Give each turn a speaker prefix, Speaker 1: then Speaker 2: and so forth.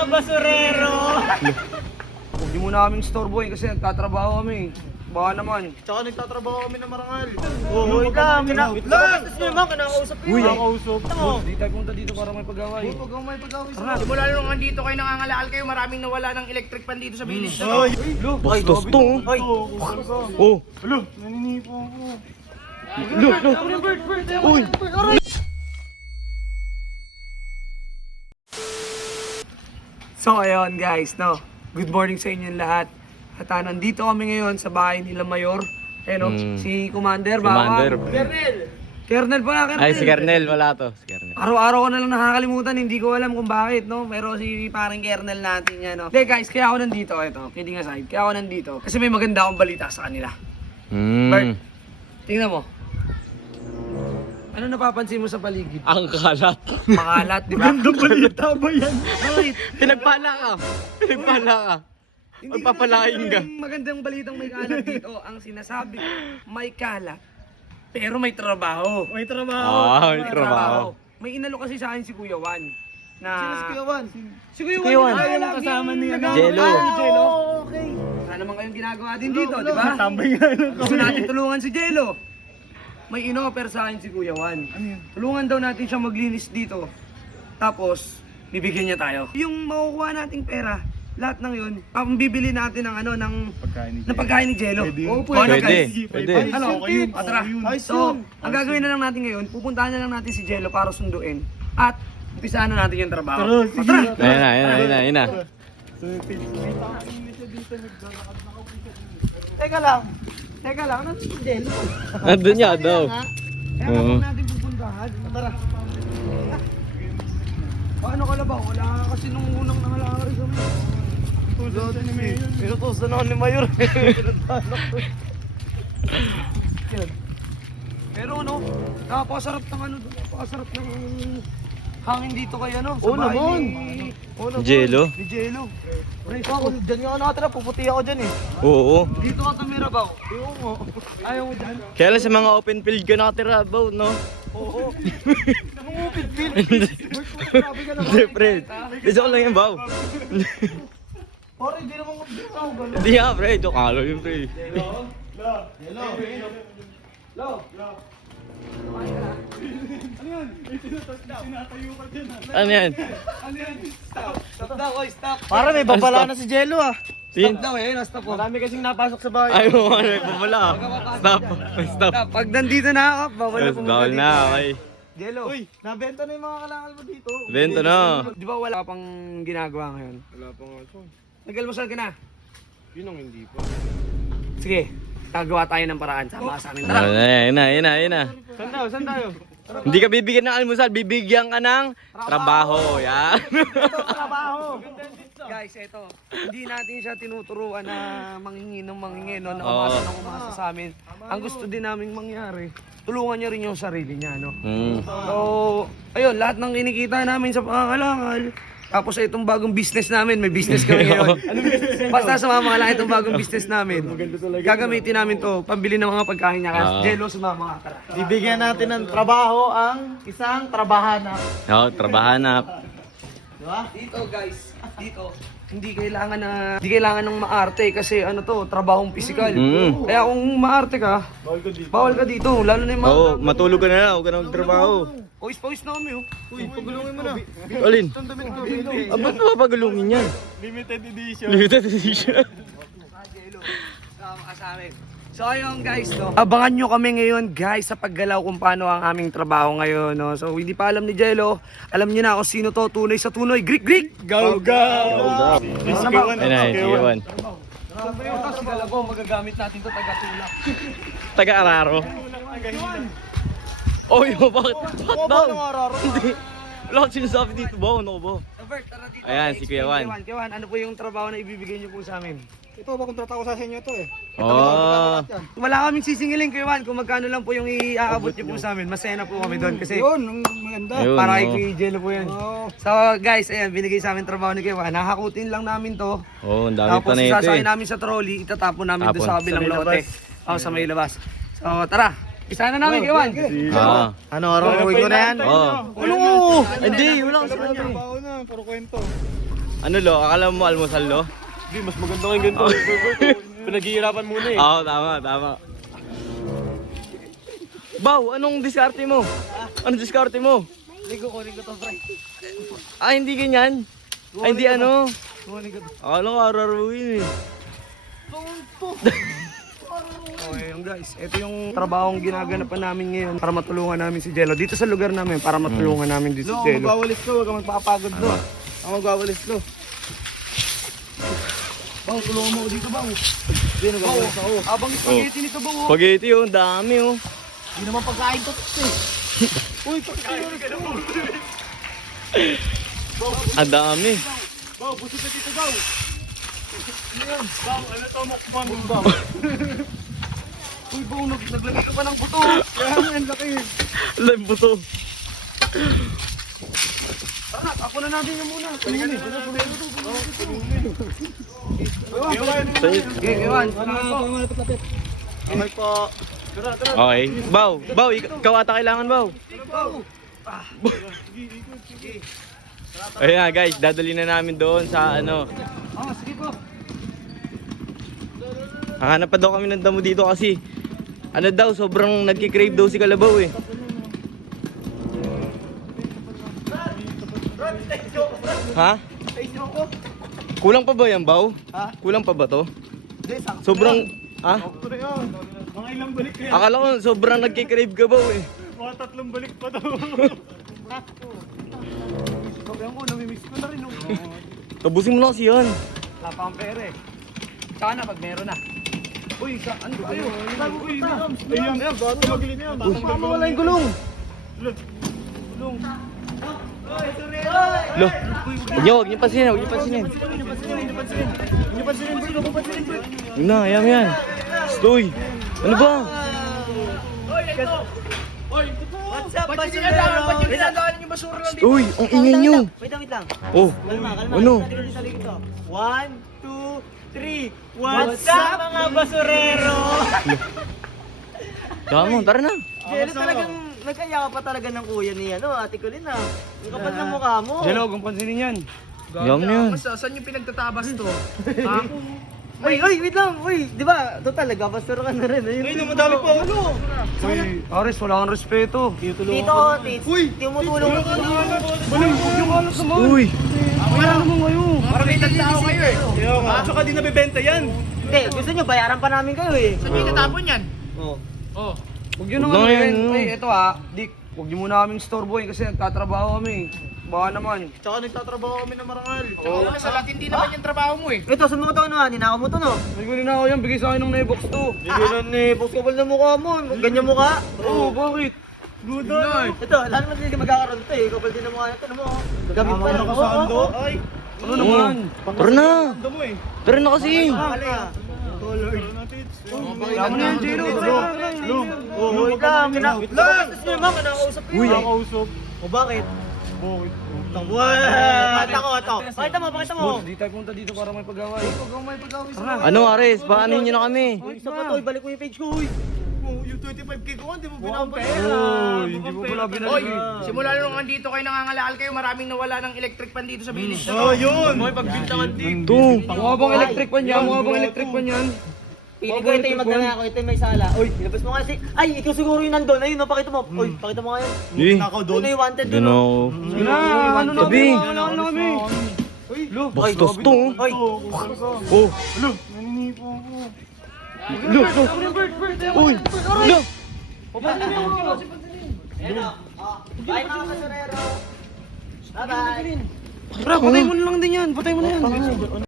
Speaker 1: basurero!
Speaker 2: Huwag niyo muna kaming storeboy kasi nagtatrabaho kami. Baka naman.
Speaker 1: Tsaka nagtatrabaho kami ng marangal. Oo, wait lang. Nakakastas nyo naman, kinakausap ko yun. Nakakausap.
Speaker 2: Hindi tayo punta dito para may pag-away.
Speaker 1: Huwag kang may pag-away sa
Speaker 3: Tara, simula nung nandito kayo nangangalaal kayo, maraming nawala ng electric pan dito sa village na to.
Speaker 1: Ay!
Speaker 2: Bastos to.
Speaker 1: Ay!
Speaker 2: Oh.
Speaker 1: Alo! Naninipo ako.
Speaker 2: Uy. So ayun guys, no. Good morning sa inyong lahat. At nandito kami ngayon sa bahay nila Mayor. Si Commander,
Speaker 4: Commander.
Speaker 2: Kernel pala, Kernel.
Speaker 4: Ay, si Kernel, wala to. Si Kernel.
Speaker 2: Araw-araw ko na lang nakakalimutan, hindi ko alam kung bakit, no? Pero si parang Kernel natin yan, no? Hindi guys, kaya ako nandito, ito, kidding aside, kaya ako nandito. Kasi may maganda akong balita sa kanila. Bert, tingnan mo. Ano napapansin mo sa paligid?
Speaker 4: Ang kalat.
Speaker 2: Makalat, di ba?
Speaker 1: Ganda balita ba yan?
Speaker 2: Bakit?
Speaker 4: Pinagpala ka. Pinagpala ka.
Speaker 2: Hindi
Speaker 4: Magpapalain ka.
Speaker 2: yung magandang balitang may kalat dito. Ang sinasabi, may kalat, pero may trabaho.
Speaker 1: May trabaho.
Speaker 4: May trabaho.
Speaker 2: May inalo kasi sa akin si Kuya Juan. Na...
Speaker 1: Sino si Kuya Juan?
Speaker 2: Si Kuya
Speaker 4: Kuya Juan.
Speaker 2: Juan.
Speaker 1: Yung kasama niya.
Speaker 4: Jello.
Speaker 2: Jello.
Speaker 1: Okay.
Speaker 2: Wala naman kayong ginagawa din dito, di ba?
Speaker 1: Tambay nga lang.
Speaker 2: Gusto natin tulungan si Jello. May ino-offer sa akin si Kuya Juan. Tulungan daw natin siya maglinis dito. Tapos, bibigyan niya tayo. Yung makukuha nating pera, lahat ng yun, ang bibili natin ng ano, ng pagkain ni Jello.
Speaker 1: Oo,
Speaker 2: Ano,
Speaker 4: Pwede.
Speaker 2: guys?
Speaker 4: Pwede.
Speaker 2: Ano?
Speaker 1: Okay yun.
Speaker 2: Tara. So, ang gagawin na lang natin ngayon, pupuntahan na lang natin si Jello para sunduin. At, umpisahan na natin yung trabaho.
Speaker 1: Tara, sige.
Speaker 4: Ayun na.
Speaker 2: Teka lang. Ano si Jello?
Speaker 4: Nandun niya daw.
Speaker 2: Kaya
Speaker 4: Oo.
Speaker 2: kung natin pupuntahan. Tara. Paano ka ba? Wala ka kasi nung unang nangalakari kami.
Speaker 1: Pinutusan ako ni Mayor.
Speaker 2: Pero ano, napakasarap ng ano, napakasarap ng hangin dito kay ano, sa
Speaker 1: Oo
Speaker 2: bahay
Speaker 1: naman.
Speaker 2: ni
Speaker 4: Jello.
Speaker 2: ni Jello. Pre,
Speaker 1: Ako, dyan nga nakatira. Puputi ako dyan eh.
Speaker 4: Oo.
Speaker 2: dito ka tumira ba?
Speaker 1: Oo nga.
Speaker 2: Ayaw mo dyan?
Speaker 4: Kaya lang sa mga open field ka nakatira about, no?
Speaker 1: Oo.
Speaker 2: Grabe ka naman.
Speaker 4: Hindi, pre. Isa ko lang yan, Bao.
Speaker 1: Pare, hindi naman magbitaw.
Speaker 4: Hindi nga, pre. Joke alo yun, pre. Ano yan?
Speaker 2: Stop daw, oy, stop.
Speaker 1: Pare, may babala na si Jello ah.
Speaker 4: Sin?
Speaker 2: Stop daw, eh, stop po.
Speaker 1: Marami kasing napasok sa bahay.
Speaker 4: Ayaw mo, ano, babala. Stop. Stop.
Speaker 2: Stop. Pag nandito na ako, bawal na
Speaker 4: Yes,
Speaker 2: pumunta
Speaker 4: bawal
Speaker 2: dito.
Speaker 4: na, okay.
Speaker 2: Jello.
Speaker 1: Uy, nabenta na yung mga kalangal mo dito.
Speaker 4: Bento na.
Speaker 2: Di ba wala pang ginagawa ngayon?
Speaker 1: Wala pa nga ito.
Speaker 2: Nag-almusal ka na?
Speaker 1: Yun ang hindi pa.
Speaker 2: Sige, gagawa tayo ng paraan. Sama ka sa amin. Tara.
Speaker 4: Ayun na.
Speaker 1: Saan tayo?
Speaker 4: Hindi ka bibigyan ng almusal, bibigyan ka ng trabaho. Yan.
Speaker 1: Trabaho.
Speaker 2: Guys, eto. Hindi natin siya tinuturuan na manghingi ng manghingi, no? Na
Speaker 4: Oo.
Speaker 2: umasa ng umasa sa amin. Ang gusto din naming mangyari, tulungan niya rin yung sarili niya, no? So, ayun, lahat ng kinikita namin sa pangangalangal. Tapos itong bagong business namin, may business kami ngayon. Basta sumama ka lang itong bagong business namin. Gagamitin namin to, pambili ng mga pagkain niya. Kasi Jello, sumama ka, tara.
Speaker 1: Bibigyan natin ng trabaho ang isang trabahanap.
Speaker 4: Oo, trabahanap.
Speaker 1: Diba?
Speaker 2: Dito guys, dito, hindi kailangan ng maarte kasi ano to, trabahong pisikal. Kaya kung maarte ka, bawal ka dito, lalo na yung mga
Speaker 4: Oo, matulog ka na lang, huwag ka na magtrabaho.
Speaker 2: pawis na kami oh.
Speaker 1: Uy, pagulungin mo na.
Speaker 4: Alin? Ba't mapapagulungin yan?
Speaker 1: Limited edition.
Speaker 4: Limited edition.
Speaker 2: Jello, sama ka sa amin. So ayun guys, no? Abangan nyo kami ngayon guys sa paggalaw kung paano ang aming trabaho ngayon. No? So hindi pa alam ni Jello, alam niyo na kung sino to, tunay sa tunoy. Greek!
Speaker 1: Go, go!
Speaker 4: Ayun na, sige, Juan.
Speaker 2: Ito si Galabo, magagamit natin to taga-tulak.
Speaker 4: Taga-araro. Oy, bakit? Bakit daw? Hindi. Wala akong sinasabi dito ba? Ano ba?
Speaker 2: Bert, tara dito.
Speaker 4: Ayan, si Kuya Juan.
Speaker 2: Kuya Juan, ano po yung trabaho na ibibigay niyo po sa amin?
Speaker 1: Ito ba kontrata ko sa inyo ito eh.
Speaker 4: Oh.
Speaker 2: Wala kaming sisingilin Kuya Juan, kung magkano lang po yung iaabot niyo po sa amin. Masaya na po kami doon kasi
Speaker 1: Yun, ang maganda.
Speaker 4: Ayun,
Speaker 2: para kay
Speaker 4: oo.
Speaker 2: Kuya Jello po yan. So guys, ayan, binigay sa amin trabaho ni Kuya Juan. Nakakutin lang namin to.
Speaker 4: Oh, ang dami pa
Speaker 2: Tapos
Speaker 4: na ito
Speaker 2: sasakay
Speaker 4: eh.
Speaker 2: namin sa trolley, itatapon namin doon
Speaker 4: Tapon.
Speaker 2: sa kabilang
Speaker 1: Sa may
Speaker 2: lote.
Speaker 1: labas.
Speaker 2: Oh, sa may labas. So tara, isa na namin Kuya Juan.
Speaker 4: Ah.
Speaker 1: Ano, araw ko na yan?
Speaker 4: Oh.
Speaker 2: Ano?
Speaker 4: Hindi, wala akong sinabi.
Speaker 1: Trabaho na, puro kwento.
Speaker 4: Ano lo? Akala mo almusal lo?
Speaker 1: Hindi, mas maganda nga yung ganito. Pinaghihirapan muna eh.
Speaker 4: Oo, tama. Baw, anong diskarte mo? Anong diskarte mo?
Speaker 2: Hindi ko kunin ko to, pre.
Speaker 4: Ah, hindi ganyan. Ay, hindi ano.
Speaker 2: Kunin ko to.
Speaker 4: Akala ko araruin eh.
Speaker 2: Okay, yung guys, ito yung trabahong ginaganapan namin ngayon para matulungan namin si Jello. Dito sa lugar namin, para matulungan namin dito si Jello.
Speaker 1: Magwawalis ko, huwag kang magpapagod do. Ako magwawalis ko.
Speaker 2: Bang, tulungan mo ako dito, Bang. Hindi, nagwawalis ako. Abang spaghetti nito, Bang.
Speaker 4: Spaghetti oh, dami oh.
Speaker 1: Hindi naman pagkain to eh. Uy, pagkain ka na mo.
Speaker 4: Ang dami.
Speaker 1: Baw, busog na dito, Baw. Yan, Baw, ano to mo kumaming, Baw.
Speaker 2: Uy, Bang, naglagay ka pa ng buto.
Speaker 1: Yan, ang laki.
Speaker 4: Live buto.
Speaker 2: Tara, ako na natin yung muna. Okay, Ewan.
Speaker 1: Okay po.
Speaker 4: Okay. Baw, ikaw ata kailangan, Baw. Ayun nga guys, dadali na namin doon sa ano.
Speaker 2: Sige po.
Speaker 4: Hahanap pa daw kami ng damo dito kasi ano daw, sobrang nagki-crave daw si Kalabaw eh. Ha? Kulang pa ba yan, Baw?
Speaker 2: Ha?
Speaker 4: Kulang pa ba to?
Speaker 2: Hindi, sakto.
Speaker 4: Sobrang, ha?
Speaker 1: Ito na yun. Mga ilang balik kaya.
Speaker 4: Akala ko sobrang nagki-crave ka, Baw eh.
Speaker 1: Mga 3 balik pa to.
Speaker 2: Sabihan ko, namimiss ko na rin.
Speaker 4: Tabusin mo na kasi yan.
Speaker 2: Wala pa akong pera eh. Sana pag meron na. Uy, ano ba kayo? Uy,
Speaker 1: Ayan, bato magilin yan.
Speaker 2: baka mawala yung gulong.
Speaker 4: Lo, huwag niyo pansinin, huwag niyo pansinin.
Speaker 1: Hindi pa sinin, bro. Hindi pa sinin, bro.
Speaker 4: Yun na, yan. Stoy. Ano ba?
Speaker 1: What's up,
Speaker 3: Ba't yung dinadaanan yung basura lang dito?
Speaker 4: Stoy, ang ingay niyo.
Speaker 1: Wait lang.
Speaker 4: Oh,
Speaker 1: Kalma.
Speaker 4: ano?
Speaker 1: Talikod ito. 1, 2, 3. What's up, mga basurero?
Speaker 4: Damo, tara na.
Speaker 1: Jello, talagang nagkaya ka pa talaga ng kuya ni Ate Colin ah. Ang kapal ng mukha mo.
Speaker 2: Jello, huwag mong pansinin yan.
Speaker 4: Yum na yun.
Speaker 3: Saan yung pinagtatabas to?
Speaker 1: Uy, wait lang. Uy, di ba? Total, nagkapastor ka na rin. Ayun, madami pa. Ano?
Speaker 2: Uy, Aris, wala kang respeto.
Speaker 1: Tito, tumutulong ako.
Speaker 2: Yung alas naman.
Speaker 4: Uy,
Speaker 2: Wala naman ngayon.
Speaker 3: Para may tagtao kayo eh.
Speaker 1: Tsaka di nabibenta yan. Hindi, gusto nyo, bayaran pa namin kayo eh.
Speaker 3: Saan yung itatapon yan?
Speaker 1: Oh.
Speaker 3: Oh.
Speaker 2: Huwag yun
Speaker 4: Huwag
Speaker 2: naman
Speaker 4: na
Speaker 2: ngayon.
Speaker 4: yan.
Speaker 2: Ay, eto Dick. Huwag niyo muna kaming store boy kasi nagtatrabaho kami. Baka naman.
Speaker 1: Tsaka nagtatrabaho kami ng marangal.
Speaker 3: Tsaka sa lahat, hindi naman yung trabaho mo eh.
Speaker 1: Ito, saan mo ito ano? Ninakaw mo ito no?
Speaker 2: May gulin na ako yan. Bigay sa akin ng Nebox to.
Speaker 1: Ganyan eh, boss kapal na mukha mo. Ganyan mukha.
Speaker 2: Oo, bakit?
Speaker 1: Ito, lahat naman hindi magkakaroon ito eh. Kapal din ang mukha nito. Ano mo? Gamit pa lang. Ay,
Speaker 2: Ano naman?
Speaker 4: tara na. Tara na kasi.
Speaker 2: Wala mo na yan, Jero.
Speaker 1: Wait lang. Wait lang. Kinakausap ko yun. O bakit? Pakita ko ito. Pakita mo.
Speaker 2: Di tayo punta dito para may pag-away.
Speaker 4: Ano, Ares? Paano nyo na kami?
Speaker 1: Isa pa to, ibalik ko yung page ko. Uy. Yung 25k ko, hindi mo binabalik.
Speaker 2: Hindi mo pala
Speaker 3: Oy,
Speaker 2: binalik.
Speaker 3: simula nung andito kayo nangangalaal kayo, maraming nawala ng electric pan dito sa village na to.
Speaker 1: Oh, yun. May pagbintangan dito.
Speaker 4: Ito.
Speaker 2: Mukha bang electric pan yan? Mukha bang electric pan yan?
Speaker 1: Pili ko ito yung magdala ako, ito yung may sala. Uy, ilabas mo kasi. Ay, ikaw siguro yung nandun. Ayun, pakita mo. Uy, pakita mo nga yun.
Speaker 4: Eh,
Speaker 1: Ito yung wanted
Speaker 4: doon
Speaker 1: dun.
Speaker 4: ako.
Speaker 2: Sige na, ano na
Speaker 4: Tabi.
Speaker 2: Ano na kami?
Speaker 4: Bastos to.
Speaker 1: Uy,
Speaker 4: Oh. Lo. Uy. Lo.
Speaker 1: bye mga kasurero. Bye-bye.
Speaker 2: Tara, patay mo na lang din yan. Patay mo na yan.